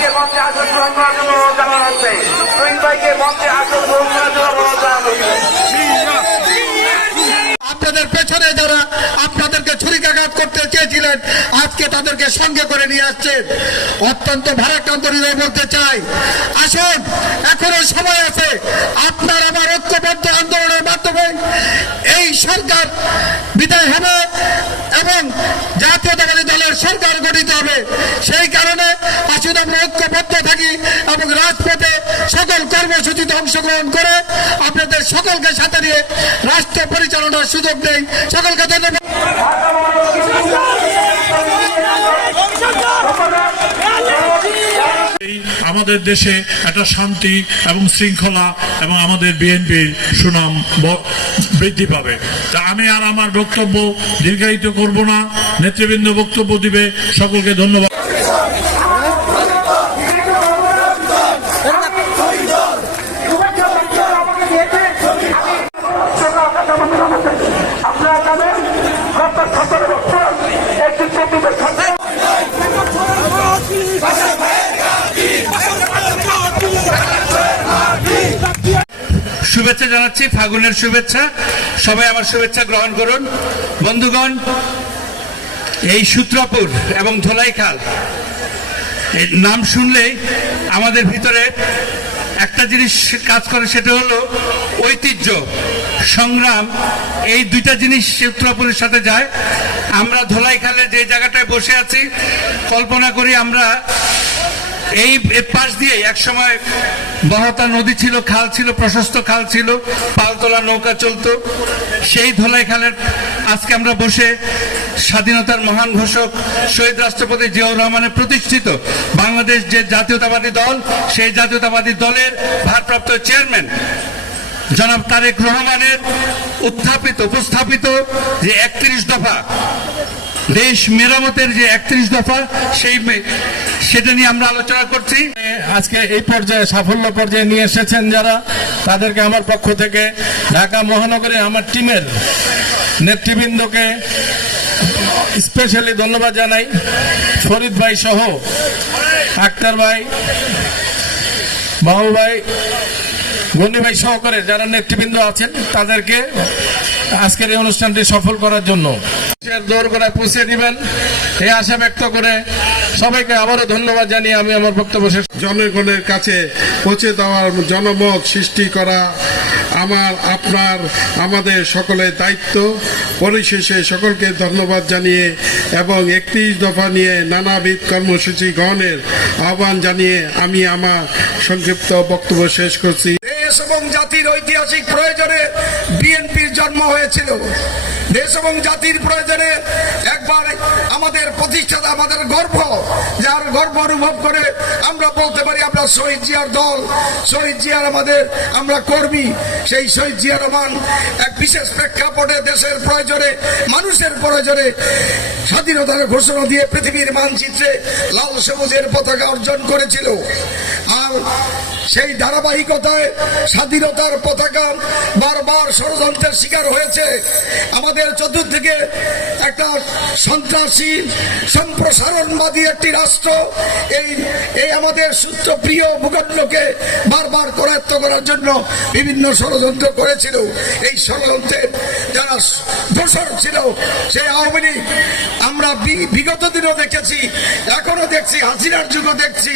ভাইকে মঞ্চে আসন গ্রহণ করার জন্য অনুরোধ জানানো হচ্ছে। তুহিন ভাইকে মঞ্চে আসন গ্রহণ করার জন্য অনুরোধ জানানো হচ্ছে। আপনাদের পেছনে যারা আপনাদেরকে ছুরিকাঘাত করতে চেয়েছিলেন আজকে তাদেরকে সঙ্গে করে নিয়ে আসছেন। অত্যন্ত ভারাক্রান্ত হৃদয় বলতে চাই, আসুন এখনো সময় আছে। আপনার আমার ঐক্যবদ্ধ আন্দোলনের মাধ্যমে এই সরকার বিদায় হবে এবং জাতীয়তাবাদী দলের সরকার গঠিত হবে। সেই কারণে আসুন আমরা ঐক্যবদ্ধ থাকি এবং রাজপথে সকল কর্মসূচিতে অংশগ্রহণ করে আপনাদের সকলকে সাথে নিয়ে রাষ্ট্র পরিচালনার সুযোগ নেই। সকলকে ধন্যবাদ। আমাদের দেশে একটা শান্তি এবং শৃঙ্খলা এবং আমাদের বিএনপির সুনাম বৃদ্ধি পাবে। তা আমি আর আমার বক্তব্য দীর্ঘায়িত করব না, নেতৃবৃন্দ বক্তব্য দিবে। সকলকে ধন্যবাদ। শুভেচ্ছা জানাচ্ছি, ফাগুনের শুভেচ্ছা। সবাই আমার শুভেচ্ছা গ্রহণ করুন। বন্ধুগণ, এই সূত্রপুর এবং ধোলাইখাল এই নাম শুনলেই আমাদের ভিতরে একটা জিনিস কাজ করে, সেটা হলো ঐতিহ্য, সংগ্রাম। এই দুইটা জিনিস সূত্রপুরের সাথে যায়। আমরা ধোলাইখালে যে জায়গাটায় বসে আছি, কল্পনা করি আমরা এই পাশ দিয়ে একসময় বহতা নদী ছিল, খাল ছিল, প্রশস্ত খাল ছিল, পালতোলা নৌকা চলতো। সেই ধলাই খালের আজকে আমরা বসে স্বাধীনতার মহান ঘোষক শহীদ রাষ্ট্রপতি জিয়াউর রহমানের প্রতিষ্ঠিত বাংলাদেশ যে জাতীয়তাবাদী দল, সেই জাতীয়তাবাদী দলের ভারপ্রাপ্ত চেয়ারম্যান জনাব তারেক রহমানের উপস্থাপিত যে 31 দফা দেশ মেরামতের যে 31 দফা, সেটা নিয়ে আমরা আলোচনা করছি। আজকে এই পর্যায়ে সাফল্য পর্যায়ে নিয়ে এসেছেন যারা, তাদেরকে আমার পক্ষ থেকে ঢাকা মহানগরে আমার টিমের নেতৃবৃন্দকে স্পেশালি ধন্যবাদ জানাই। ফরিদ ভাই সহ আক্তার ভাই, বাবু ভাই, গনি ভাই সহকারে যারা নেতৃবৃন্দ আছেন তাদেরকে আজকের এই অনুষ্ঠানটি সফল করার জন্য দৌড় করে পৌঁছে দিবেন এই আশা ব্যক্ত করে সবাইকে আবারও ধন্যবাদ জানিয়ে আমি আমার বক্তব্য শেষ। জনগণের কাছে পৌঁছে দেওয়ার জনমত সৃষ্টি করা আপনার আমাদের সকলের দায়িত্ব। পরিশেষে সকলকে ধন্যবাদ জানিয়ে এবং 31 দফা নিয়ে নানাবিধ কর্মসূচি গ্রহণের আহ্বান জানিয়ে আমি আমার সংক্ষিপ্ত বক্তব্য শেষ করছি। দেশ এবং জাতির ঐতিহাসিক প্রয়োজনে বিএনপির জন্ম হয়েছিল। দেশ এবং জাতির প্রয়োজনে একবার আমাদের প্রতিষ্ঠাতা, আমাদের গর্ব, যার গর্ব অনুভব করে আমরা বলতে পারি আমরা শহীদ জিয়ার দল, শহীদ জিয়ার আমরা কর্মী। সেই শহীদ জিয়া রহমান এক বিশেষ প্রেক্ষাপটে দেশের প্রয়োজনে, মানুষের প্রয়োজনে স্বাধীনতার ঘোষণা দিয়ে পৃথিবীর মানচিত্রে লাল সবুজের পতাকা অর্জন করেছিল। আর সেই ধারাবাহিকতায় স্বাধীনতার পতাকা বারবার ষড়যন্ত্রের শিকার হয়েছে। আমাদের চতুর্দিকে একটা সন্ত্রাসী সম্প্রসারণবাদী একটি রাষ্ট্র এই আমাদের সূত্রপ্রিয় ভূখণ্ডকে বারবার করায়ত্ত করার জন্য বিভিন্ন ষড়যন্ত্র করেছিল। এই ষড়যন্ত্রের যারা দোষর ছিল সেই আওয়ামী লীগ, আমরা বিগত দিনও দেখেছি, এখনো দেখছি, হাসিনার যুগও দেখছি।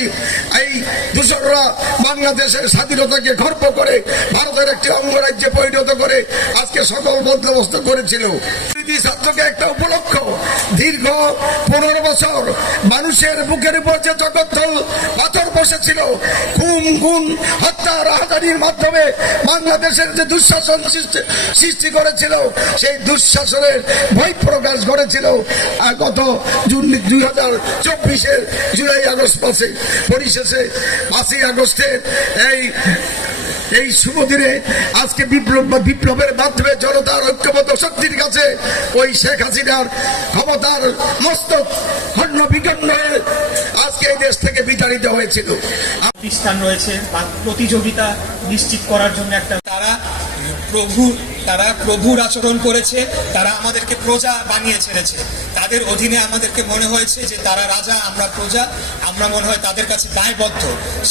এই দোষররা বাংলাদেশের স্বাধীনতাকে খর্ব করে ভারতের একটি অঙ্গরাজ্যে পরিণত করে আজকে সকল বন্দোবস্ত করেছিল। ছাত্রকে একটা উপলক্ষ, দীর্ঘ 15 বছর মানুষের বুকের উপর যে জগদ্দল পাথর বসেছিল, খুন গুণ হত্যা রাহাজানির মাধ্যমে বাংলাদেশের যে দুঃশাসন সৃষ্টি করেছিল, সেই দুঃশাসনের বহিঃপ্রকাশ ঘটেছিল গত জুন 2024-এর জুলাই আগস্ট মাসে। পরিশেষে 5ই আগস্টের এই শুভ দিনে আজকে বিপ্লবের মাধ্যমে জনতার ঐক্যবদ্ধ শক্তির কাছে ওই শেখ হাসিনার ক্ষমতার মস্তক হন্য বিকন্ন হয়ে আজকে এই দেশ থেকে বিতাড়িত হয়েছিল। প্রতিষ্ঠান রয়েছে বা প্রতিযোগিতা নিশ্চিত করার জন্য তারা প্রভুর আচরণ করেছে, তারা আমাদেরকে প্রজা বানিয়ে ছেড়েছে। তাদের অধীনে আমাদেরকে মনে হয়েছে যে তারা রাজা, আমরা প্রজা, আমরা মনে হয় তাদের কাছে দায়বদ্ধ।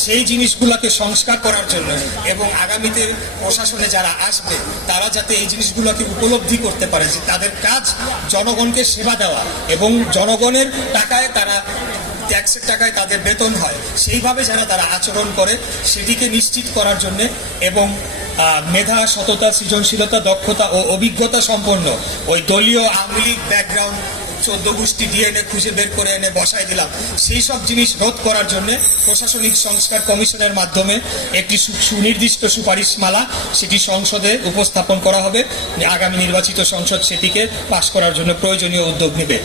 সেই জিনিসগুলোকে সংস্কার করার জন্য এবং আগামীতে প্রশাসনে যারা আসবে তারা যাতে এই জিনিসগুলোকে উপলব্ধি করতে পারে যে তাদের কাজ জনগণকে সেবা দেওয়া এবং জনগণের টাকায় তারা ট্যাক্সের টাকায় তাদের বেতন হয়, সেইভাবে যারা তারা আচরণ করে সেটিকে নিশ্চিত করার জন্য এবং মেধা, সততা, সৃজনশীলতা, দক্ষতা ও অভিজ্ঞতা সম্পন্ন ওই দলীয় আওয়ামী লীগ ব্যাকগ্রাউন্ড 14 গোষ্ঠী ডিএনএ খুঁজে বের করে এনে বসায় দিলাম, সেই সব জিনিস রোধ করার জন্য প্রশাসনিক সংস্কার কমিশনের মাধ্যমে একটি সুনির্দিষ্ট সুপারিশমালা সেটি সংসদে উপস্থাপন করা হবে। আগামী নির্বাচিত সংসদ সেটিকে পাশ করার জন্য প্রয়োজনীয় উদ্যোগ নেবে।